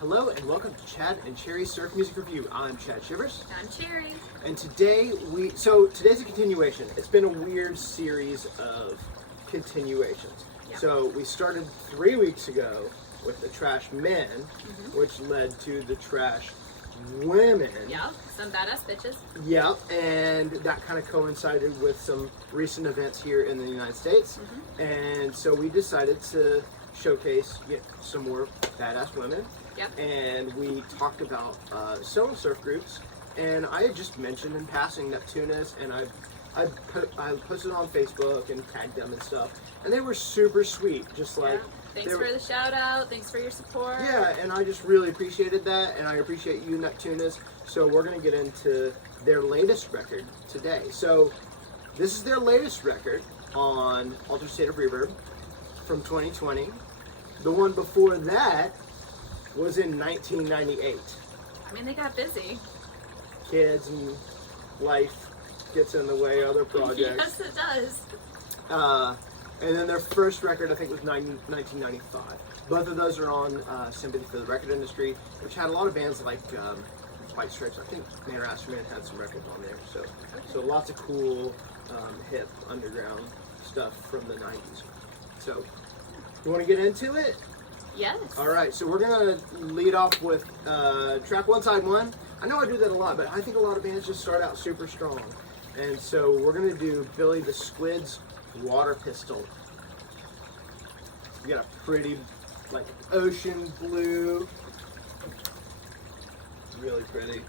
Hello and welcome to Chad and Cherry's Surf Music Review. I'm Chad Shivers. I'm Cherry. And today's a continuation. It's been a weird series of continuations. Yep. So we started 3 weeks ago with the trash men, which led to the trash women. Yeah, some badass bitches. Yeah, and that kind of coincided with some recent events here in the United States. And so we decided to showcase some more badass women. Yep. And we talked about solo surf groups, and I had just mentioned in passing Neptunas, and I posted on Facebook and tagged them and stuff, and they were super sweet, just like thanks for the shout out, thanks for your support. Yeah, and I just really appreciated that, and I appreciate you, Neptunas. So we're gonna get into their latest record today. So this is their latest record on Altered State of Reverb from 2020. The one before that was in 1998. I mean, they got busy. Kids and life gets in the way, other projects. Yes, it does. And then their first record, I think, was 1995. Both of those are on Sympathy for the Record Industry, which had a lot of bands like White Stripes. I think Mayor Asherman had some records on there. So lots of cool, hip, underground stuff from the 90s. So, you want to get into it? Yes. All right, so we're gonna lead off with track one, side one. I know I do that a lot, but I think a lot of bands just start out super strong. And so we're gonna do Billy the Squid's Water Pistol. You got a pretty, like, ocean blue. Really pretty.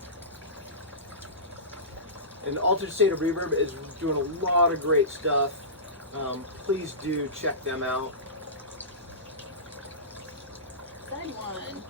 And Altered State of Reverb is doing a lot of great stuff. Please do check them out. Side one.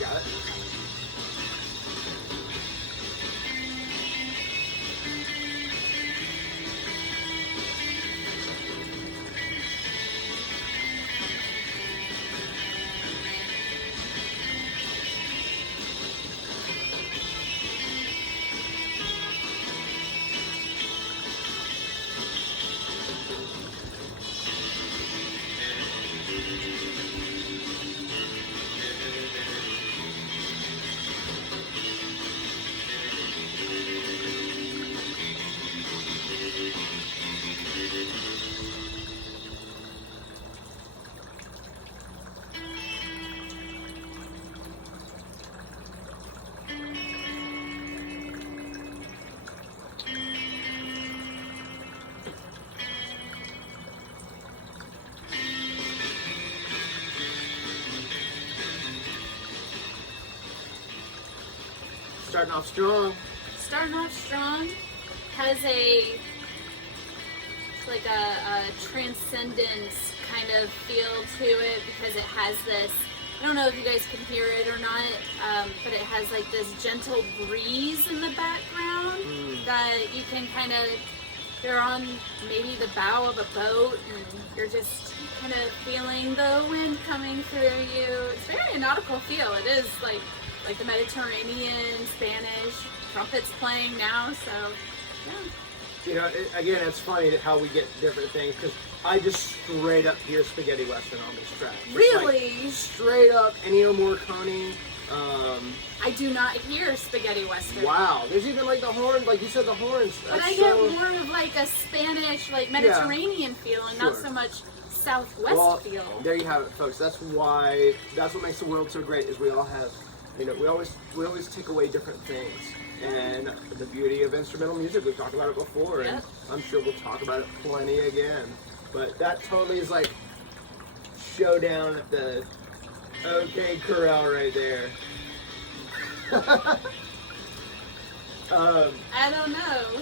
Got it? Starting off strong. Starting off strong, has a transcendence kind of feel to it because it has this, I don't know if you guys can hear it or not, but it has like this gentle breeze in the background that you can kind of, you're on maybe the bow of a boat and you're just kind of feeling the wind coming through you. It's very nautical feel. It is like the Mediterranean, Spanish, trumpets playing now, so yeah. You know, again, it's funny how we get different things, because I just straight up hear spaghetti western on this track. Just really? Like, straight up Ennio Morricone. I do not hear spaghetti western. Wow, there's even like the horns, like you said, the horns. But I get more of like a Spanish, like Mediterranean feel, and not Sure. so much Southwest feel. There you have it, folks. That's what makes the world so great, is we all have, you know, we always take away different things. And the beauty of instrumental music, we've talked about it before, and I'm sure we'll talk about it plenty again. But that totally is like showdown at the OK Corral right there. I don't know.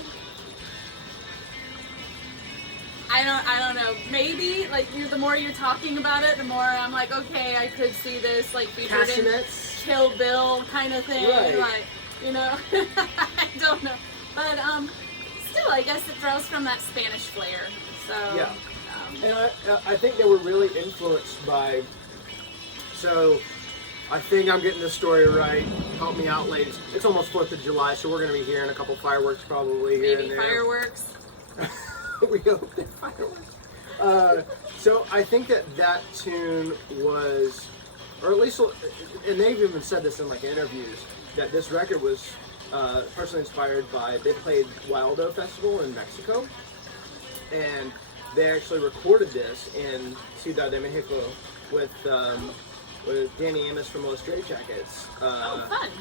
I don't know. Maybe like the more you're talking about it, the more I'm like, okay, I could see this like featured in Castanets. Kill Bill kind of thing. Right. Like, you know, I don't know, but still, I guess it draws from that Spanish flair. So Yeah. And I think they were really influenced by. So, I think I'm getting this story right. Help me out, ladies. It's almost 4th of July, so we're going to be hearing a couple fireworks probably here maybe and there. fireworks. We hope they're fireworks. So I think that tune was, or at least, and they've even said this in like interviews, that this record was personally inspired by, they played Wildo Festival in Mexico, and they actually recorded this in Ciudad de Mexico with Danny Amos from Los Straitjackets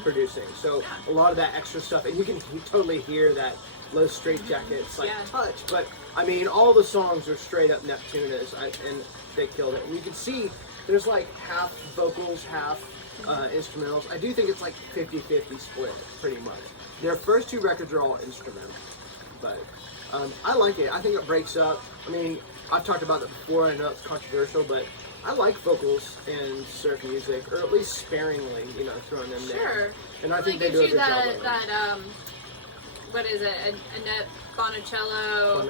producing. So a lot of that extra stuff, and you can totally hear that Los Straitjackets like touch. But I mean, all the songs are straight up Neptunas, and they killed it. And you can see there's like half vocals, half instrumentals. I do think it's like 50-50 split, pretty much. Their first 2 records are all instrumental, but I like it. I think it breaks up. I mean, I've talked about that before. I know it's controversial, but I like vocals in surf music, or at least sparingly, you know, throwing them there. Sure. And I think they do a good job of it. That what is it? Annette Bonicello,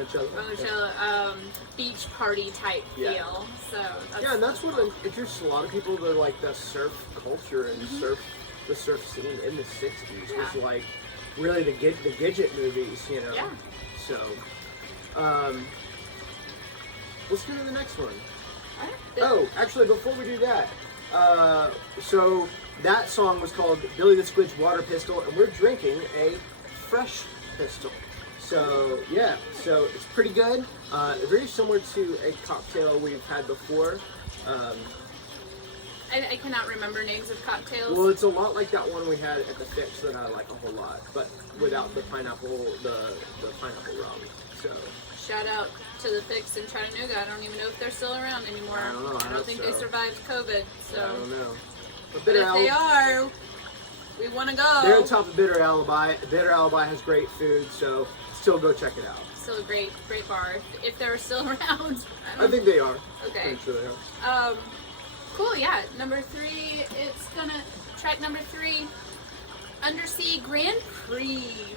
beach party type feel. So that's and that's what interests a lot of people. They're like the surf culture and the surf scene in the '60s was like really the Gidget movies, you know. Yeah. So, let's go to the next one. Oh, actually, before we do that, so that song was called Billy the Squid's Water Pistol, and we're drinking a fresh pistol. So, yeah, so it's pretty good. Very similar to a cocktail we've had before. I cannot remember names of cocktails. Well, it's a lot like that one we had at the Fix that I like a whole lot, but without the pineapple, the pineapple rum. So shout out to the Fix in Chattanooga. I don't even know if they're still around anymore. I don't know. I don't think they survived COVID. So I don't know. But if they are, we want to go. They're on top of Bitter Alibi. Bitter Alibi has great food, so still go check it out. Still a great bar. If they're still around. I think they are. Okay. I'm sure they are. Cool, yeah. Number 3, track number 3, Undersea Grand Prix.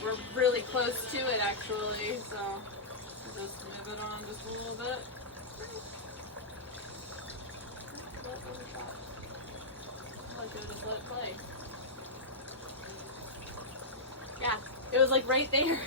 We're really close to it, actually, so I'll just move it on just a little bit. I like to just let it play. Yeah, it was like right there.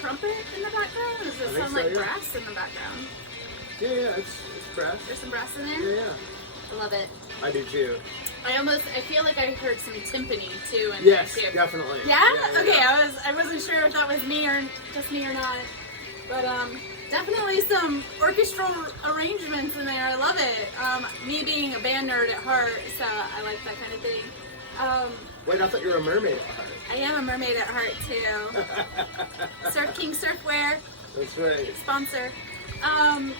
Trumpet in the background? Does it sound like brass in the background? Yeah, it's brass. There's some brass in there? Yeah. I love it. I do too. I feel like I heard some timpani too in yes, there too. Definitely. Yeah? Okay, yeah. I wasn't sure if that was me or not. But definitely some orchestral arrangements in there. I love it. Me being a band nerd at heart, so I like that kind of thing. Wait, I thought you were a mermaid at heart. I am a mermaid at heart too. Surf King Surfwear. That's right. Sponsor. I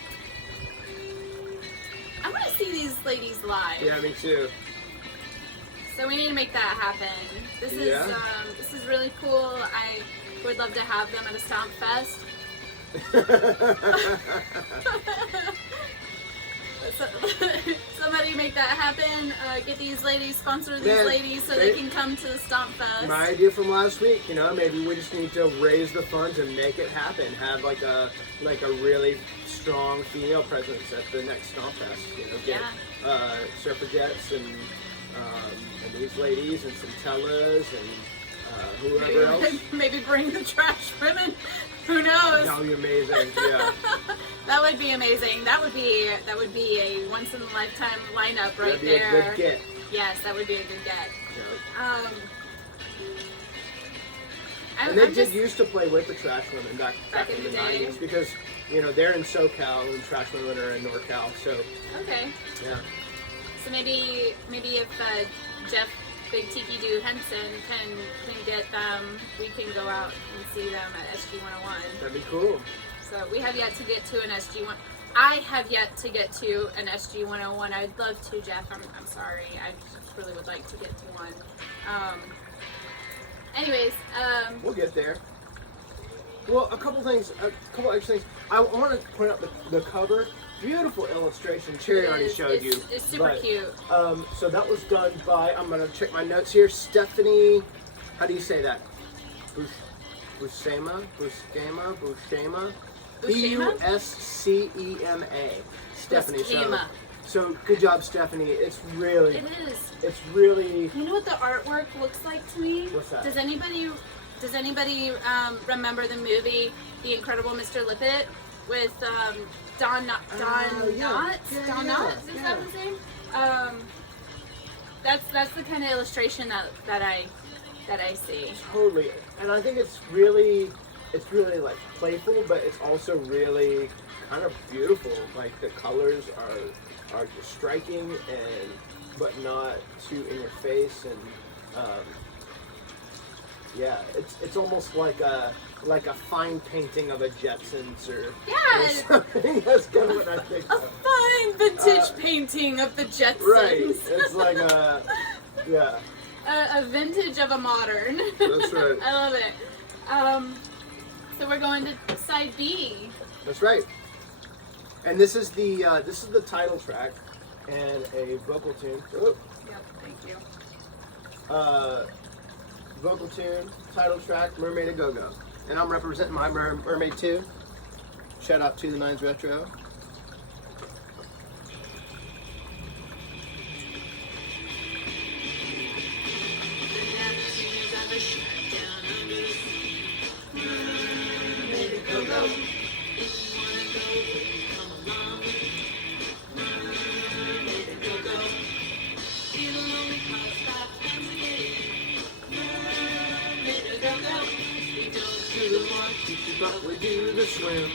want to see these ladies live. Yeah, me too. So we need to make that happen. This is really cool. I would love to have them at a Stomp Fest. Somebody make that happen. Get these ladies, sponsor these ladies so they can come to the Stomp Fest. My idea from last week, you know, maybe we just need to raise the funds and make it happen. Have like a really strong female presence at the next Stomp Fest. You know, get suffragettes and these ladies and some tellas and whoever else. Maybe bring the trash women. Who knows? That would be amazing. Yeah. That would be amazing. That would be a once in a lifetime lineup right there. That'd be a good get. Yes, that would be a good get. Yeah. And they did used to play with the trash women back in the 90s because, you know, they're in SoCal and trash women are in NorCal. So. Okay. Yeah. So maybe if Jeff Big Tiki Doo Henson can get them, we can go out and see them at SG 101. That'd be cool. So we have yet to get to an SG 1. I have yet to get to an SG 101. I'd love to, Jeff. I'm sorry. I really would like to get to one. Anyways, we'll get there. Well, a couple extra things. I want to point out the cover. Beautiful illustration. Cherry already showed you. It's super cute. So that was done by, I'm going to check my notes here, Stephanie, how do you say that? Buscema? Buscema? Stephanie. So good job, Stephanie. It is. It's really. You know what the artwork looks like to me? What's that? Does anybody remember the movie The Incredible Mr. Lippet with Don Knotts? Don Knotts, is that his name? That's the kind of illustration that I see. Totally, and I think it's really like playful, but it's also really kind of beautiful. Like the colors are just striking but not too in your face, and yeah, it's almost like a fine painting of a Jetsons or something. That's kind of what I think. A fine vintage painting of the Jetsons. Right. It's like a vintage of a modern. That's right. I love it. So we're going to side B. That's right. And this is the title track and a vocal tune. Oh. Yep. Thank you. Vocal tune, title track, Mermaid A-Go-Go. And I'm representing my Mermaid 2. Shout out to the Nines Retro. But we do the swim.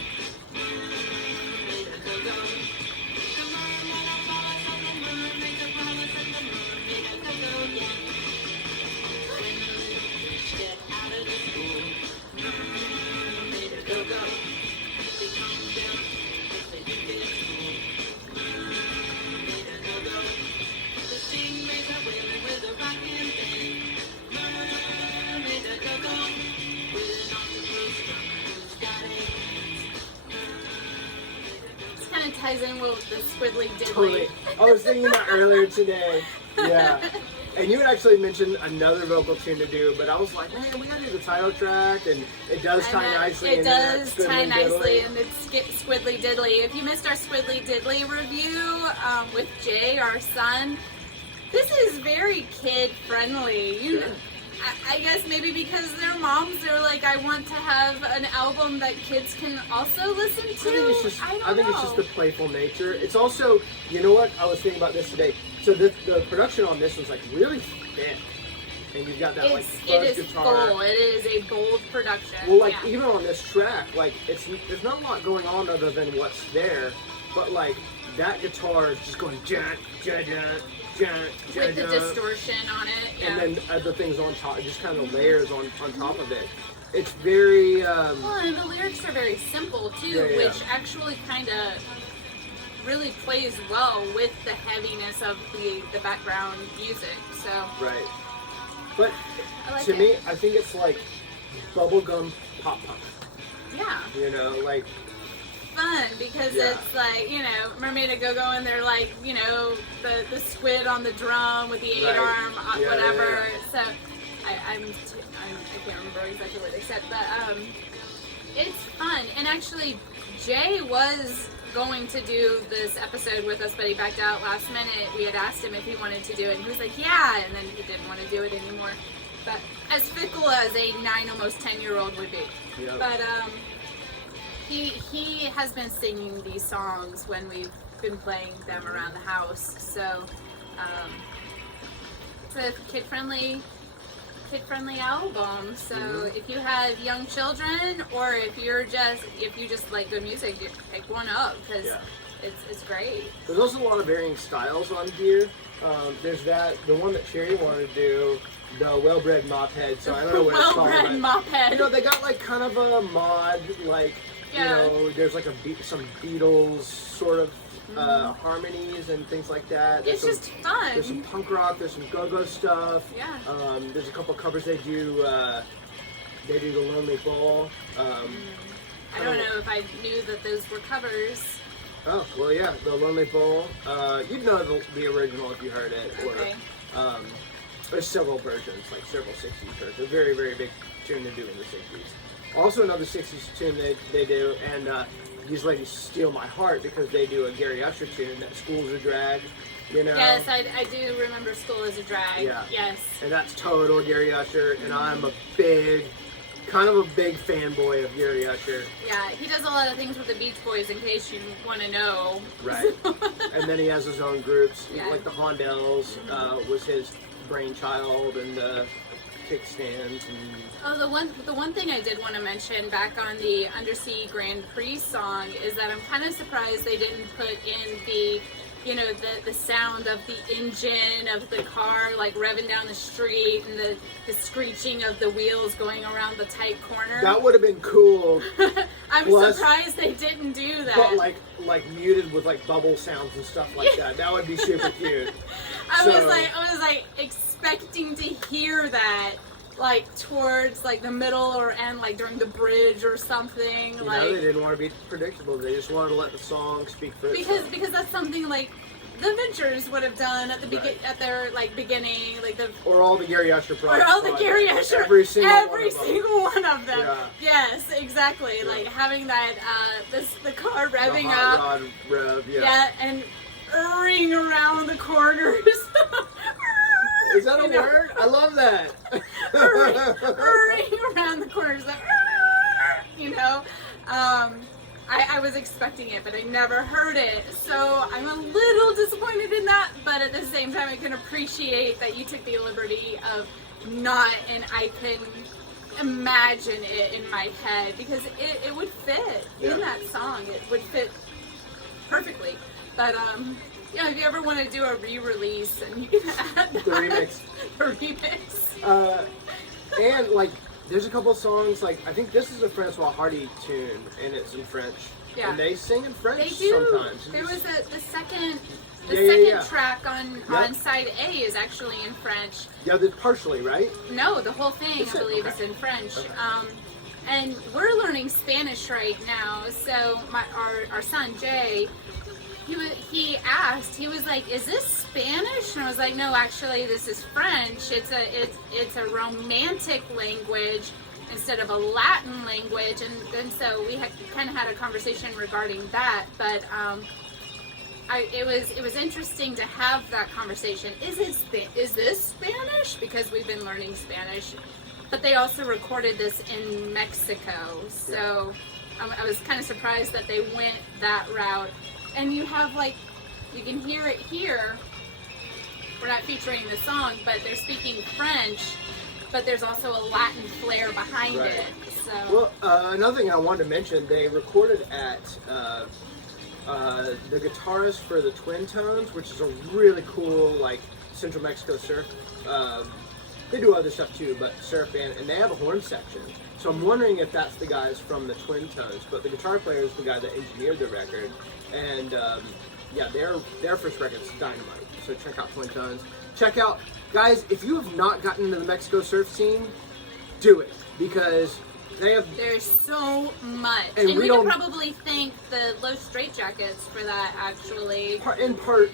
Ties in with the squiddly diddly. Totally. I was thinking that earlier today. Yeah. And you had actually mentioned another vocal tune to do, but I was like, man, we gotta do the title track, and it does tie nicely. It does tie nicely, and it's Squiddly Diddly. If you missed our Squiddly Diddly review with Jay, our son, this is very kid friendly. Sure. I guess maybe because their moms are like, I want to have an album that kids can also listen to. I think it's just the playful nature. It's also, you know what? I was thinking about this today. So the production on this was like really thick, and you've got that fuzz guitar. It is full. It is a bold production. Well, even on this track, like there's not a lot going on other than what's there, but like that guitar is just going jant, jant, jant. With the distortion on it, and then other things on top, just kind of layers on top of it. It's very. Well, and the lyrics are very simple too, which actually kind of really plays well with the heaviness of the background music. So Right. But I like to it. me, I think it's like bubblegum pop punk. Yeah. You know, like Fun because Yeah. it's like, you know, Mermaid A-Go-Go, and they're like, you know, the squid on the drum with the eight Right. arm, Yeah, whatever. yeah. So I can't remember exactly what they said, but it's fun. And actually, Jay was going to do this episode with us, but he backed out last minute. We had asked him if he wanted to do it, and he was like, yeah, and then he didn't want to do it anymore. But as fickle as a 9, almost 10-year-old would be. Yeah. But he has been singing these songs when we've been playing them around the house. So it's a kid-friendly album. So if you have young children, or if you just like good music, you pick one up because Yeah. it's great. There's also a lot of varying styles on here. There's the one that Cherry wanted to do, the well-bred mop head. So I don't know what it's called. Well-bred but, mop head. You know, they got like kind of a mod, like Yeah. you know, there's like some Beatles sort of harmonies and things like that. It's There's just fun. There's some punk rock. There's some go-go stuff. Yeah. There's a couple of covers they do. They do the Lonely Ball. I don't know if I knew that those were covers. Oh, well, yeah, the Lonely Bowl. You'd know the original if you heard it. Okay. Or, there's several versions, like several 60s versions. A very, very big tune to do in the 60s. Also another 60s tune they do, and these ladies steal my heart because they do a Gary Usher tune, that School's a Drag, you know? Yes, I do remember School as a Drag. Yeah. Yes. And that's total Gary Usher, and I'm a big fanboy of Gary Usher. Yeah, he does a lot of things with the Beach Boys, in case you want to know. Right. And then he has his own groups, Yeah. like the Hondells was his brainchild, and the kickstands. And Oh, the one thing I did want to mention back on the Undersea Grand Prix song is that I'm kind of surprised they didn't put in the, you know, the sound of the engine of the car like revving down the street, and the screeching of the wheels going around the tight corner. that would have been cool, I'm Plus- surprised they didn't do that. but like muted with like bubble sounds and stuff like that. That would be super cute. I So- was like expecting to hear that like towards like the middle or end, like during the bridge or something. You like know, they didn't want to be predictable. They just wanted to let the song speak for itself. because that's something like the Ventures would have done at the Right. at their like beginning, like the Or all the Gary Usher or projects. all the Gary Usher, Every single one of them. Yeah. Yes, exactly. Yeah. Like having that the car The revving hot up. rod rev, Yeah, and ring around the corners. Is that a You know? word? I love that. Ring around the corners, like, you know. I was expecting it, but I never heard it, so I'm a little disappointed in that. But at the same time, I can appreciate that you took the liberty of not, and I can imagine it in my head because it would fit Yeah. in that song. It would fit perfectly. But yeah, if you ever want to do a re-release, and you can add The remix. the remix. And like, there's a couple of songs, like I think this is a Francois Hardy tune, and it's in French. Yeah. And they sing in French They do. sometimes. There was the second Yeah. track on Yep. side A is actually in French. Yeah, they're partially, right? No, the whole thing Is I it? believe Okay. is in French. Okay. And we're learning Spanish right now. So our son Jay, he asked, he was like, "Is this Spanish?" And I was like, "No, actually, this is French. It's a romantic language instead of a Latin language." And so we kind of had a conversation regarding that. But it was interesting to have that conversation. Is this Spanish? Because we've been learning Spanish, but they also recorded this in Mexico. So I was kind of surprised that they went that route. And you have like, you can hear it here. We're not featuring the song, but they're speaking French, but there's also a Latin flair behind Right. it. So Well, another thing I wanted to mention, they recorded at the guitarist for the Twin Tones, which is a really cool, like, Central Mexico surf They do other stuff too, but surf band, and they have a horn section. So I'm wondering if that's the guys from the Twin Toes. But the guitar player is the guy that engineered the record, and yeah, their first record's dynamite. So check out Twin Toes. Check out, guys, if you have not gotten into the Mexico surf scene, do it, because there's so much, and we can probably thank the Low Straitjackets for that. Actually, in part,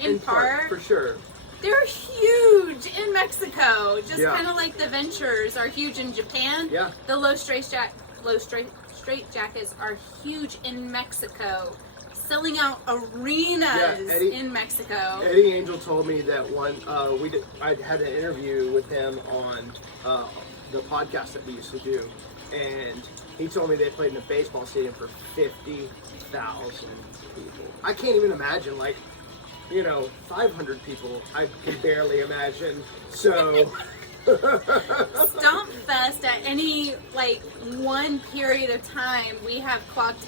for sure. They're huge in Mexico, just Yeah. kind of like the Ventures are huge in Japan. Yeah. The Low Straitjackets are huge in Mexico, selling out arenas in Mexico. Eddie Angel told me that I had an interview with him on the podcast that we used to do, and he told me they played in a baseball stadium for 50,000 people. I can't even imagine, 500 people. I can barely imagine. So. Stomp Fest at any one period of time, we have clocked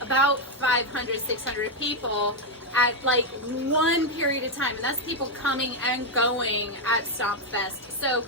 about 500, 600 people at one period of time, and that's people coming and going at Stomp Fest. So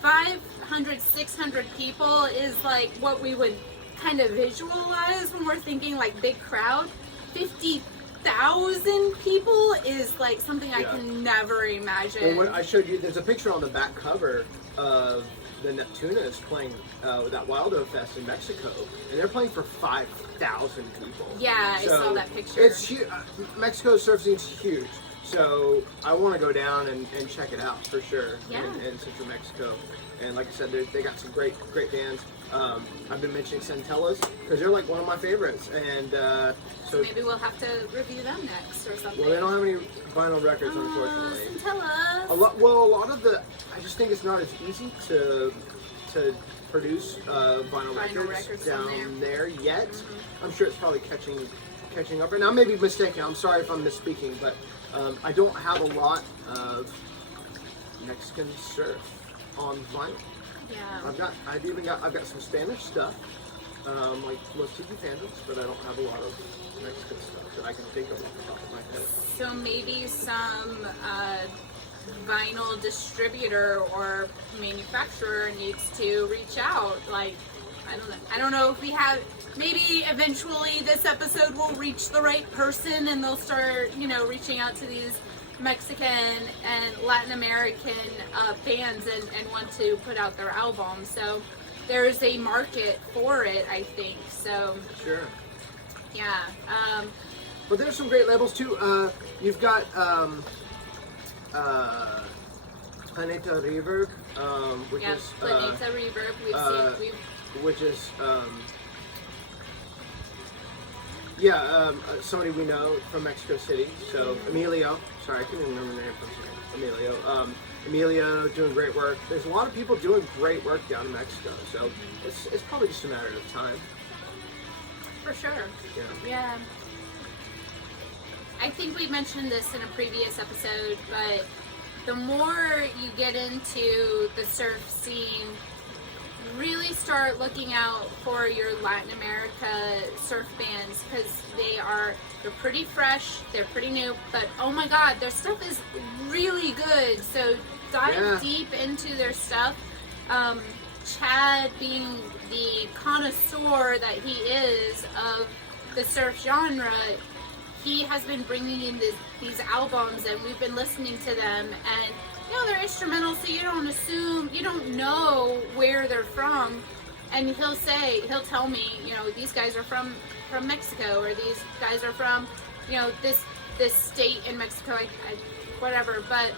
500, 600 people is what we would kind of visualize when we're thinking big crowd. 50,000 people is something I can never imagine. Well, when I showed you, there's a picture on the back cover of the Neptunas playing that Wildo Fest in Mexico, and they're playing for 5,000 people. Yeah, I saw that picture. It's huge. Mexico's surf scene's huge, so I want to go down and check it out for sure. Yeah. In Central Mexico, and like I said, they got some great bands. I've been mentioning Centellas because they're one of my favorites, and so maybe we'll have to review them next or something. well, they don't have any vinyl records, unfortunately. Centellas. A lot of the, I just think it's not as easy to produce vinyl records down there yet. Mm-hmm. I'm sure it's probably catching up. And I may be mistaken. I'm sorry if I'm misspeaking, but I don't have a lot of Mexican surf on vinyl. Yeah. I've got some Spanish stuff, like Los Tiki Fandoms, but I don't have a lot of Mexican stuff that I can think of off the top of my head. So maybe some vinyl distributor or manufacturer needs to reach out. I don't know if we have. Maybe eventually this episode will reach the right person and they'll start, reaching out to these Mexican and Latin American bands and want to put out their albums. So there's a market for it, I think. So sure. Yeah. But there's some great labels too. You've got Planeta Reverb, which is Planeta Reverb. Which is somebody we know from Mexico City. So Emilio, sorry, I couldn't even remember the name from Emilio. Emilio doing great work. There's a lot of people doing great work down in Mexico. So it's probably just a matter of time. For sure. Yeah. I think we mentioned this in a previous episode, but the more you get into the surf scene, really start looking out for your Latin America surf bands because they're pretty fresh, they're pretty new, but oh my god, their stuff is really good. So dive deep into their stuff. Chad, being the connoisseur that he is of the surf genre, he has been bringing in these albums, and we've been listening to them, and they're instrumental, so you don't know where they're from, and he'll tell me, these guys are from Mexico, or these guys are from, this state in Mexico, whatever, but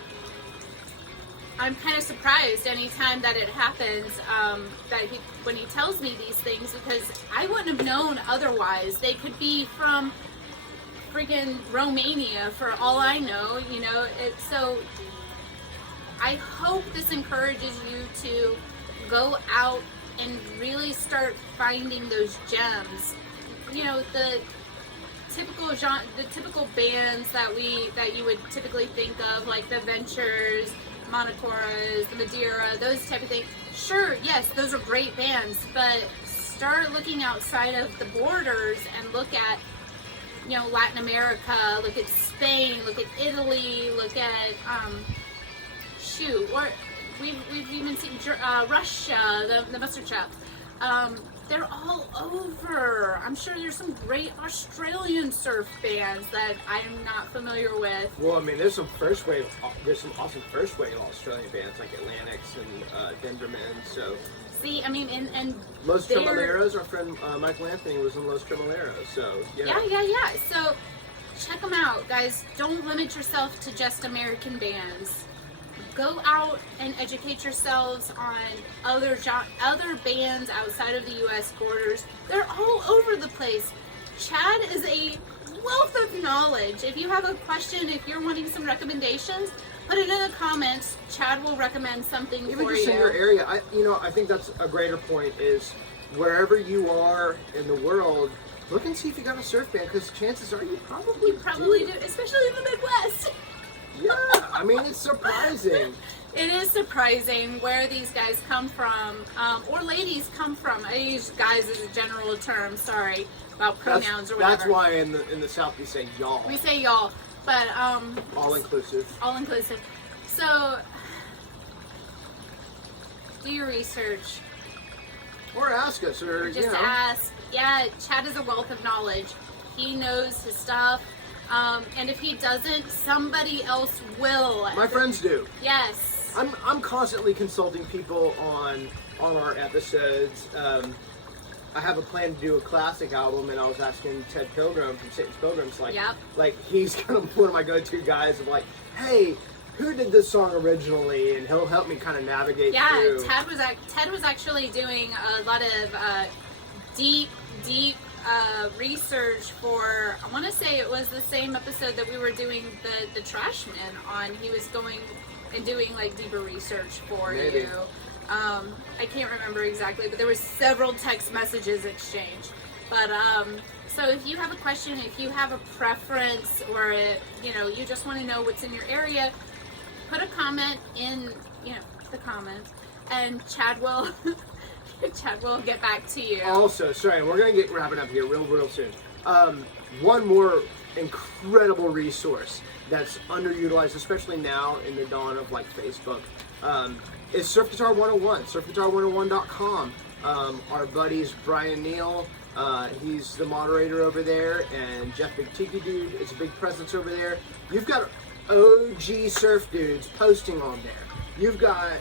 I'm kind of surprised anytime that it happens, when he tells me these things, because I wouldn't have known otherwise. They could be from freaking Romania for all I know, so I hope this encourages you to go out and really start finding those gems. The typical bands that you would typically think of, like the Ventures, Monocoras, the Madeira, those type of things. Sure, yes, those are great bands, but start looking outside of the borders and look at Latin America, look at Spain, look at Italy, look at We've even seen Russia, the mustard chaps. They're all over. I'm sure there's some great Australian surf bands that I'm not familiar with. Well, I mean, there's some awesome first wave Australian bands like Atlantics and Denvermen. So see, I mean, and Los Tremoleros. Our friend Michael Anthony was in Los Tremoleros. So yeah. So check them out, guys. Don't limit yourself to just American bands. Go out and educate yourselves on other bands outside of the U.S. borders. They're all over the place. Chad is a wealth of knowledge. If you have a question, if you're wanting some recommendations, put it in the comments. Chad will recommend something even for just you. in your area. I think that's a greater point is wherever you are in the world, look and see if you got a surf band, because chances are you probably do, especially in the Midwest. Yeah, I mean, it's surprising. It is surprising where these guys come from, or ladies come from. I use guys as a general term, sorry, about pronouns or whatever. That's why in the South we say y'all. We say y'all, but all inclusive. All inclusive. So, do your research. Or ask us, or just ask. Yeah, Chad is a wealth of knowledge. He knows his stuff. And if he doesn't, somebody else will. My friends do. Yes. I'm constantly consulting people on our episodes. I have a plan to do a classic album, and I was asking Ted Pilgrim from Satan's Pilgrims, like he's kind of one of my go-to guys of like, hey, who did this song originally? And he'll help me kind of navigate through. Yeah, Ted was actually doing a lot of deep research for, I want to say it was the same episode that we were doing the Trashmen on. He was going and doing like deeper research for Maybe. you. I can't remember exactly, but there was several text messages exchanged. But so if you have a question, if you have a preference, or you just want to know what's in your area, put a comment in the comments, and Chad will get back to you. Also, sorry, we're gonna get wrapping up here real soon. One more incredible resource that's underutilized, especially now in the dawn of like Facebook, is Surf Guitar 101. SurfGuitar101.com. Our buddies Brian Neal, he's the moderator over there, and Jeff Big Tiki Dude is a big presence over there. You've got OG surf dudes posting on there. You've got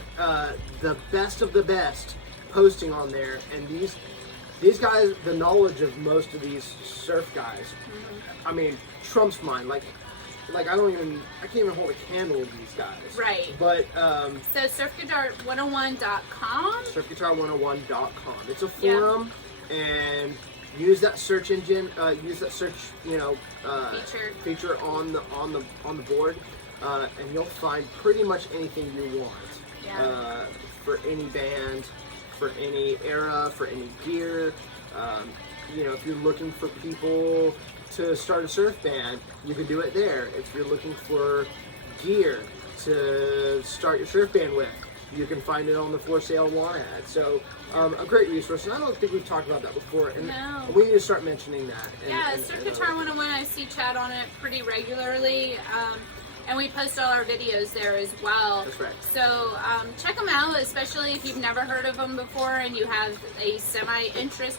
the best of the best posting on there, and these guys, the knowledge of most of these surf guys, I mean, trumps mine. Like I can't even hold a candle with these guys. Right. But so surfguitar101.com. Surfguitar101.com. It's a forum, and use that search engine. Use that search feature on the board, and you'll find pretty much anything you want. Yeah. For any band, for any era, for any gear. If you're looking for people to start a surf band, you can do it there. If you're looking for gear to start your surf band with, you can find it on the For Sale Want ad. So a great resource, and I don't think we've talked about that before. And no. We need to start mentioning that. Surf Guitar 101, I see Chad on it pretty regularly. And we post all our videos there as well. That's right. So check them out, especially if you've never heard of them before and you have a semi-interest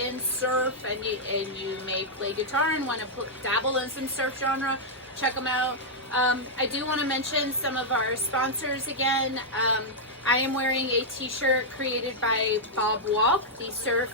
in surf, and you may play guitar and want to dabble in some surf genre. Check them out. I do want to mention some of our sponsors again. I am wearing a t-shirt created by Bob Walk, the Surf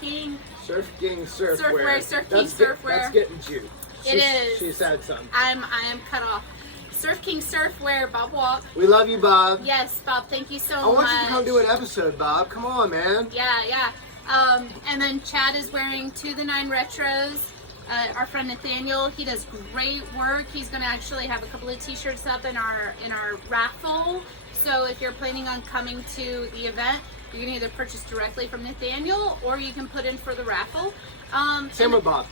King. Surf King Surfwear. Surfwear. That's getting you. It is. She said something. I am cut off. Surf King Surfwear, Bob Walk. We love you, Bob. Yes, Bob. Thank you so much. I want you to come do an episode, Bob. Come on, man. Yeah. And then Chad is wearing To the Nine Retros. Our friend Nathaniel, he does great work. He's going to actually have a couple of t-shirts up in our raffle. So if you're planning on coming to the event, you can either purchase directly from Nathaniel, or you can put in for the raffle. Same with Bob.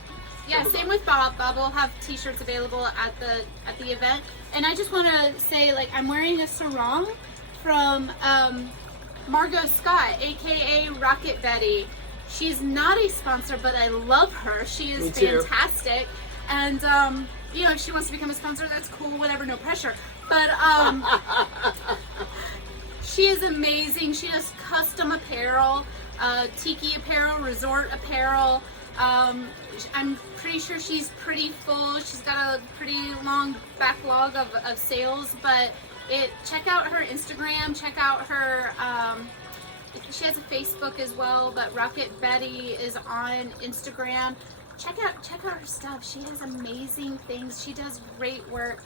Yeah, same with Bob. Bob will have t-shirts available at the event. And I just want to say, I'm wearing a sarong from Margot Scott, aka Rocket Betty. She's not a sponsor, but I love her. She is fantastic. And you know, if she wants to become a sponsor, that's cool, whatever, no pressure. But she is amazing. She does custom apparel, tiki apparel, resort apparel. I'm pretty sure she's pretty full. She's got a pretty long backlog of sales, but check out her Instagram, check out her, she has a Facebook as well, but Rocket Betty is on Instagram. Check out her stuff. She has amazing things. She does great work.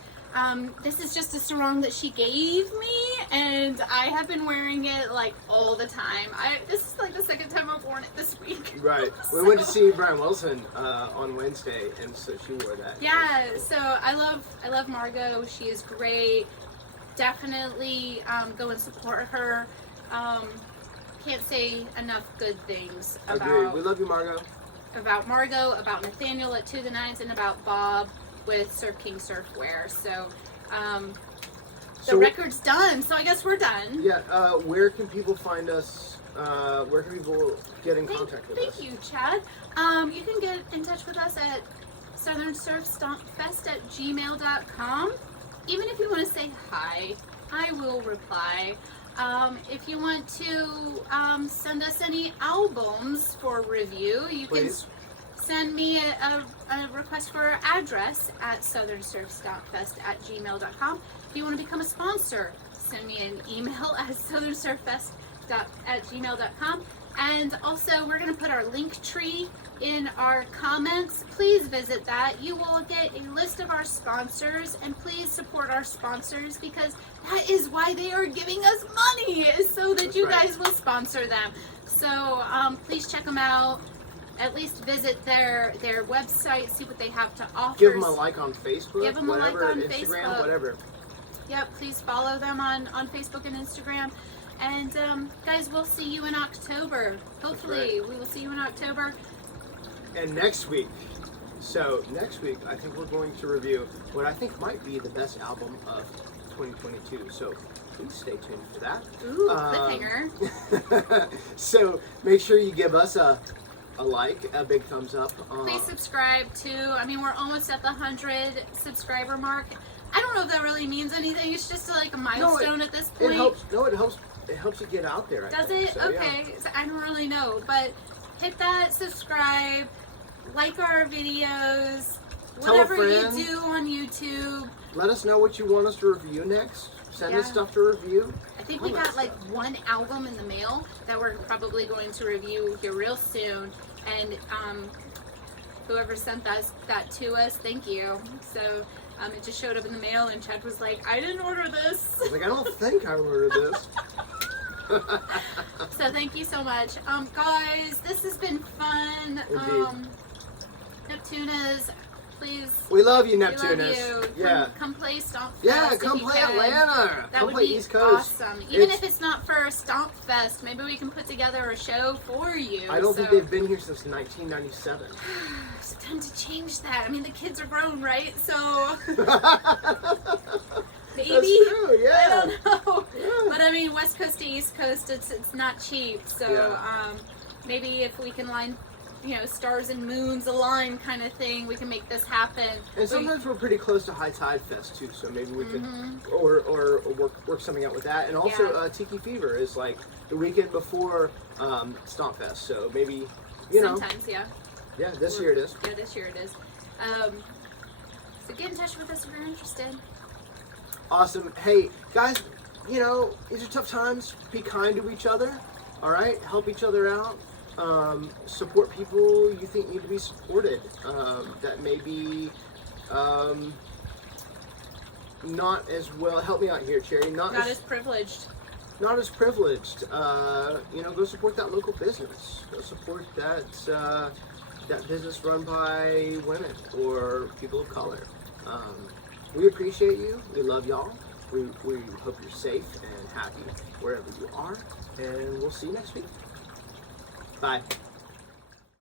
This is just a sarong that she gave me, and I have been wearing it like all the time. This is like the second time I've worn it this week. Right. We went to see Brian Wilson on Wednesday, and so she wore that. Yeah. So I love Margot. She is great. Definitely go and support her. Can't say enough good things about. Agreed. We love you, Margot. About Margot, about Nathaniel at 2 the 9s, and about Bob with Surf King Surfwear. So the record's done, so I guess we're done. Yeah, where can people find us? Where can people get in contact with us? Thank you, Chad. You can get in touch with us at southernsurfstompfest@gmail.com. Even if you want to say hi, I will reply. If you want to send us any albums for review, you Please. can send me a request for our address at southernsurfstompfest@gmail.com. If you want to become a sponsor, send me an email at southernsurffest@gmail.com. And also, we're going to put our link tree in our comments. Please visit that. You will get a list of our sponsors, and please support our sponsors, because that is why they are giving us money, is so that you guys will sponsor them. So please check them out. At least visit their website, see what they have to offer. Give them a like on Facebook, Give them whatever, a like on Instagram, Facebook. whatever. Yep, please follow them on Facebook and Instagram. And guys, we'll see you in October. Hopefully, we will see you in October. And next week, I think we're going to review what I think might be the best album of 2022. So please stay tuned for that. Ooh, cliffhanger. So make sure you give us a like, a big thumbs up. Please subscribe too. I mean, we're almost at the 100 subscriber mark. I don't know if that really means anything. It's just like a milestone at this point. It helps. No, it helps. It helps you get out there. Does it? So, okay. Yeah. So I don't really know, but hit that subscribe, like our videos, whatever you do on YouTube. Let us know what you want us to review next. Send us stuff to review. I think we got like one album in the mail that we're probably going to review here real soon. And whoever sent that to us, thank you. So it just showed up in the mail, and Chad was like, I didn't order this. I was like, I don't think I ordered this. So thank you so much. Guys, this has been fun. Indeed. Neptunas, please. We love you, Neptunas. We love you. Yeah. Come play Stomp Fest. Yeah, come play Atlanta. That come would play be East Coast. awesome. Even if it's not for Stomp Fest, maybe we can put together a show for you. I don't think they've been here since 1997. It's time to change that. I mean, the kids are grown, right? So maybe. That's true, yeah. I don't know. Yeah. But I mean, West Coast to East Coast, it's not cheap. So maybe if we can line, stars and moons align kind of thing, we can make this happen. And sometimes we're pretty close to High Tide Fest too, so maybe we could or work something out with that. And also Tiki Fever is like the weekend before Stomp Fest, so maybe sometimes, yeah, this year it is. Yeah, this year it is. So get in touch with us if you're interested. Awesome. Hey guys, these are tough times. Be kind to each other. All right, help each other out. Support people you think need to be supported. That may be not as well. Help me out here, Cherry. Not as privileged. Not as privileged. Go support that local business. Go support that business run by women or people of color. We appreciate you. We love y'all. We hope you're safe and happy wherever you are. And we'll see you next week. Bye.